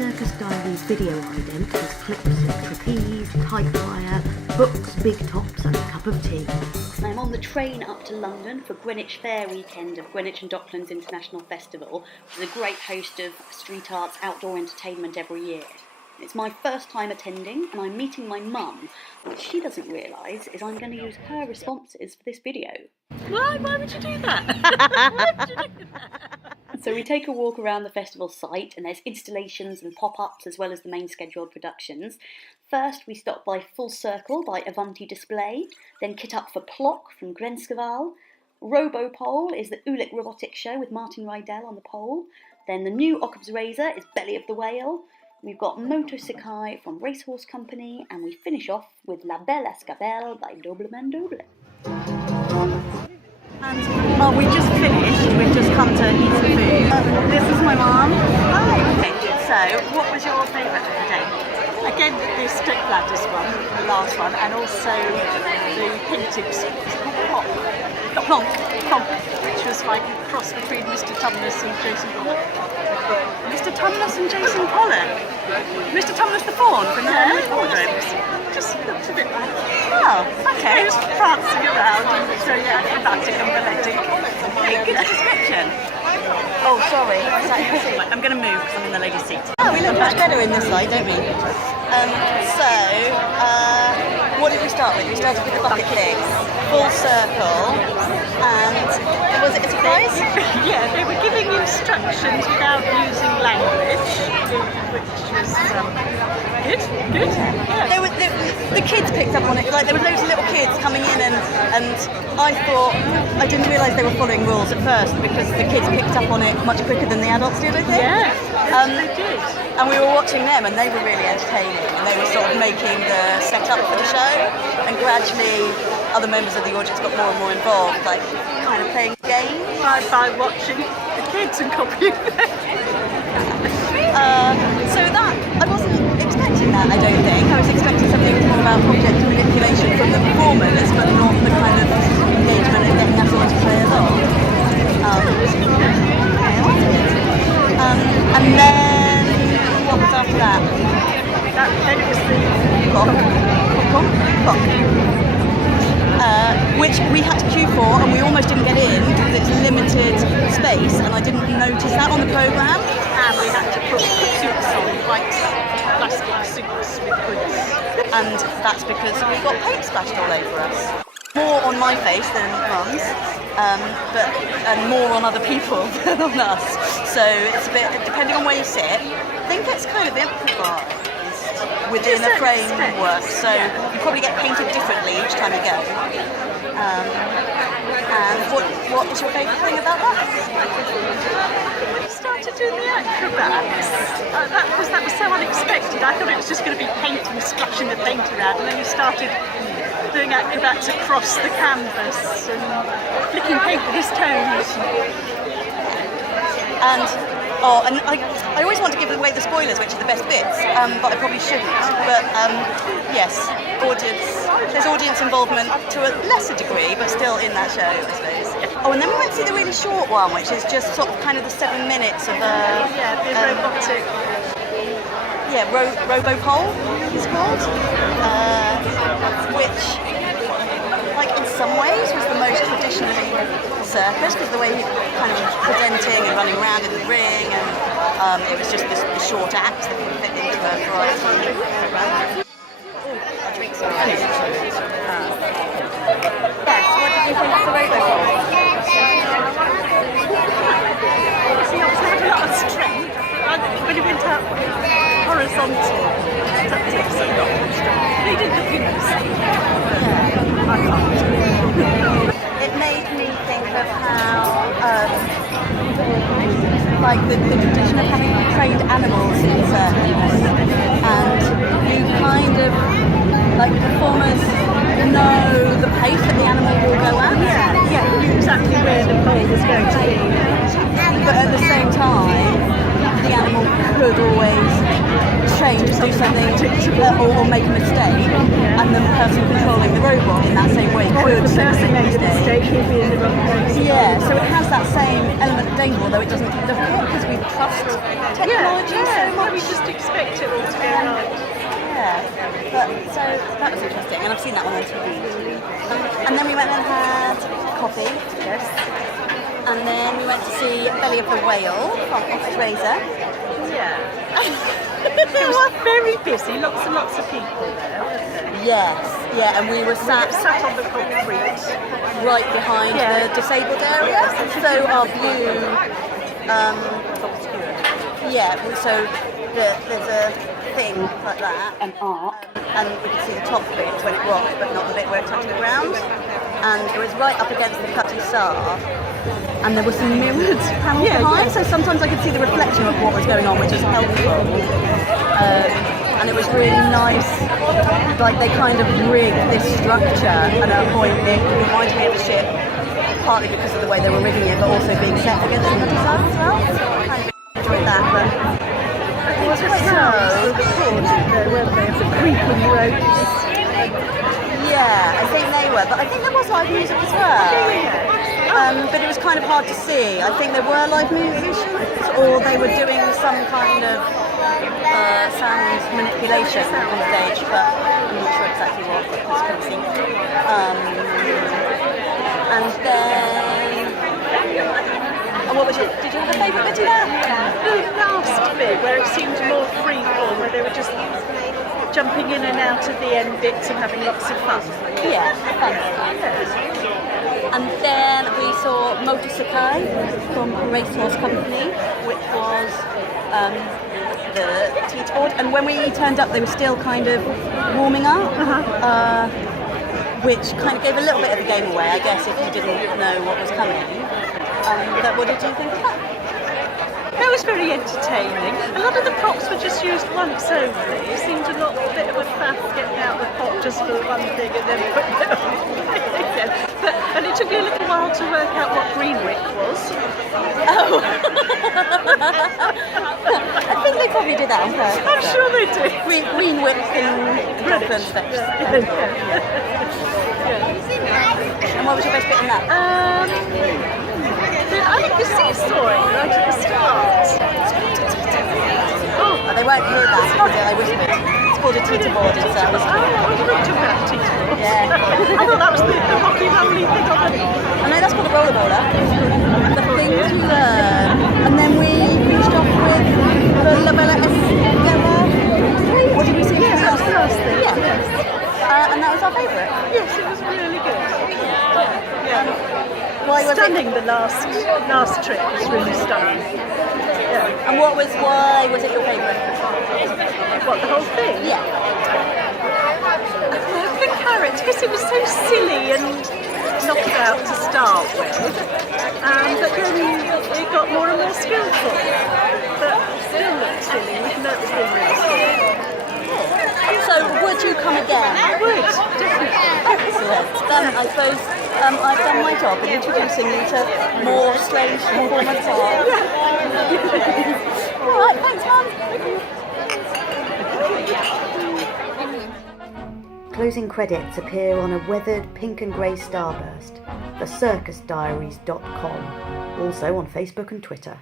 Circus Diaries video ident is clips of trapeze, tight wire, books, big tops and a cup of tea. I'm on the train up to London for Greenwich Fair weekend of Greenwich and Docklands International Festival, which is a great host of street arts outdoor entertainment every year. It's my first time attending and I'm meeting my mum. What she doesn't realise is I'm going to use her responses for this video. Why would you do that? Why would you do that? So we take a walk around the festival site and there's installations and pop-ups as well as the main scheduled productions. First we stop by Full Circle by Avanti Display, then kit up for Plock from Grenskaval. Robopole is the Ulick Robotics Show with Martin Rydell on the pole. Then the new Occam's Razor is Belly of the Whale. We've got Moto Sekai from Racehorse Company, and we finish off with La Belle Escabelle by Dobleman Doble. And we just finished, we've just come to eat some food. This is my mum. Hi. So, what was your favourite of the day? Again, the stick ladders one, the last one, and also the painted Plonk, which was like a cross between Mr. Tumnus and Jason Pollock. Mr. Tumnus and Jason Pollock? Mr. Tumnus the Fawn from the Henry Wardrobes? Just looked a bit like, oh, okay. He was prancing around, so yeah, acrobatic and balletic. Hey, good description. Oh, sorry. I'm going to move because I'm in the lady's seat. Oh, we look much better in this light, don't we? What did we start with? We started with the bucket things, Full Circle, and was it a surprise? Yeah, they were giving instructions without using language, which was good. Yeah. The kids picked up on it, like there were loads of little kids coming in and I didn't realise they were following rules at first because the kids picked up on it much quicker than the adults did, I think. Yeah, they did. And we were watching them and they were really entertaining and they were sort of making the setup for the show, and gradually other members of the audience got more and more involved, like kind of playing games. By watching the kids and copying them. So that, I wasn't expecting that, I don't think. I was expecting something more about project manipulation from the performers, but not the kind of engagement and getting everyone to play along. And then, what was after that? Then it was the Pop. Which we had to queue for and we almost didn't get in because it's limited space, and I didn't notice that on the programme. And we had to put suits on, white plastic suits with hoods. And that's because we got paint splashed all over us. More on my face than Mum's, and more on other people than on us. So it's a bit, depending on where you sit, I think it's kind of improvised within a framework, so you probably get painted differently each time you go. And what was your favourite thing about that? When you started doing the acrobats, that was so unexpected. I thought it was just going to be paint and splashing the paint around, and then you started doing acrobats across the canvas and flicking paint with his toes. And I always want to give away the spoilers, which are the best bits, but I probably shouldn't. But yes, there's audience involvement to a lesser degree, but still in that show, I suppose. Oh, and then we went to see the really short one, which is just sort of kind of the 7 minutes of the robotic. Yeah, Robopole is called, which, like in some ways, was the most traditionally circus, because the way he kind of was presenting and running around in the ring, and it was just the short acts that could fit into a variety. Our drinks are ready. Yes, what did you think of the Robopole? See, I was having a lot of strength. When he went up horizontal, he did the things. I can't. It made me think of how, like the tradition of having trained animals in circus, and you kind of, like performers know the pace that the animal will go at. Yeah, knew exactly where the pole was going to be. But at the same time, the animal could always change to do something or make a mistake, and the person controlling the robot in that same way could make a mistake. Yeah, so it has that same element of danger, although it doesn't look it, because we trust technology so much. We just So that was interesting, and I've seen that one on TV. And then we went and had coffee. Yes. And then we went to see Belly of the Whale from Off Razor. Yeah. It was very busy, lots and lots of people there, weren't there? Yes, yeah, and we were sat Sat on the concrete. right behind the disabled area, so our view, so there's a thing like that, An arc. and we could see the top bit when it rocked, but not the bit where it touched the ground, and it was right up against the Cutty Sar, and there were some mirrored panels behind, so sometimes I could see the reflection of what was going on, which was helpful. And it was really nice, like they kind of rigged this structure, and at a point it reminded me of a ship, partly because of the way they were rigging it, but also being set against the Cutty Sar as well, so I kind of enjoyed that. But it was quite Weren't they, of the creaking ropes? Yeah, I think they were, but I think there was live music as well. But it was kind of hard to see. I think there were live musicians, or they were doing some kind of sound manipulation on stage, but I'm not sure exactly what, because I couldn't see. And then, what was did you have a favourite bit of that? The last bit, where it seemed more freeform, where they were just jumping in and out of the end bits and having lots of fun. Yeah, fun. And then we saw Motor Sakai from Racehorse Company, which was the teeter-board. And when we turned up, they were still kind of warming up, which kind of gave a little bit of the game away, I guess, if you didn't know what was coming. But what did you think of that? That was very entertaining. A lot of the props were just used once only. It seemed a bit of a faff getting out the pot just for one thing and then putting it on again. And it took me a little while to work out what Greenwick was. Oh! I think they probably did that on purpose. I'm sure they did. Greenwick in Brooklyn Station. And what was your best bit in that? I think the seesawing right at the start. Oh, they won't hear that because they whispered. It's called a teeter-board in South. Oh, we talked about teeter-board. Yeah. I thought that was the rocky rumbly thing on the... I know that's called the roller bowler. The things we learn. And then we finished off with the La Bella Esguerra. What did we see? Yeah, that was the last thing. Yeah. And that was our favourite. Yes, it was really good. Why was Stunning, it? the last trip was really stunning. Yeah. And why was it your favourite? What, the whole thing? Yeah. The carrot, because it was so silly and knockabout to start with. But then it got more and more skillful. But still looked silly, even though it was being really silly. So, would you come again? I would, definitely. Excellent. Then I suppose I've done my job in introducing you to more strange performance art. All right, thanks, Mum. Closing credits appear on a weathered pink and grey starburst, thecircusdiaries.com, also on Facebook and Twitter.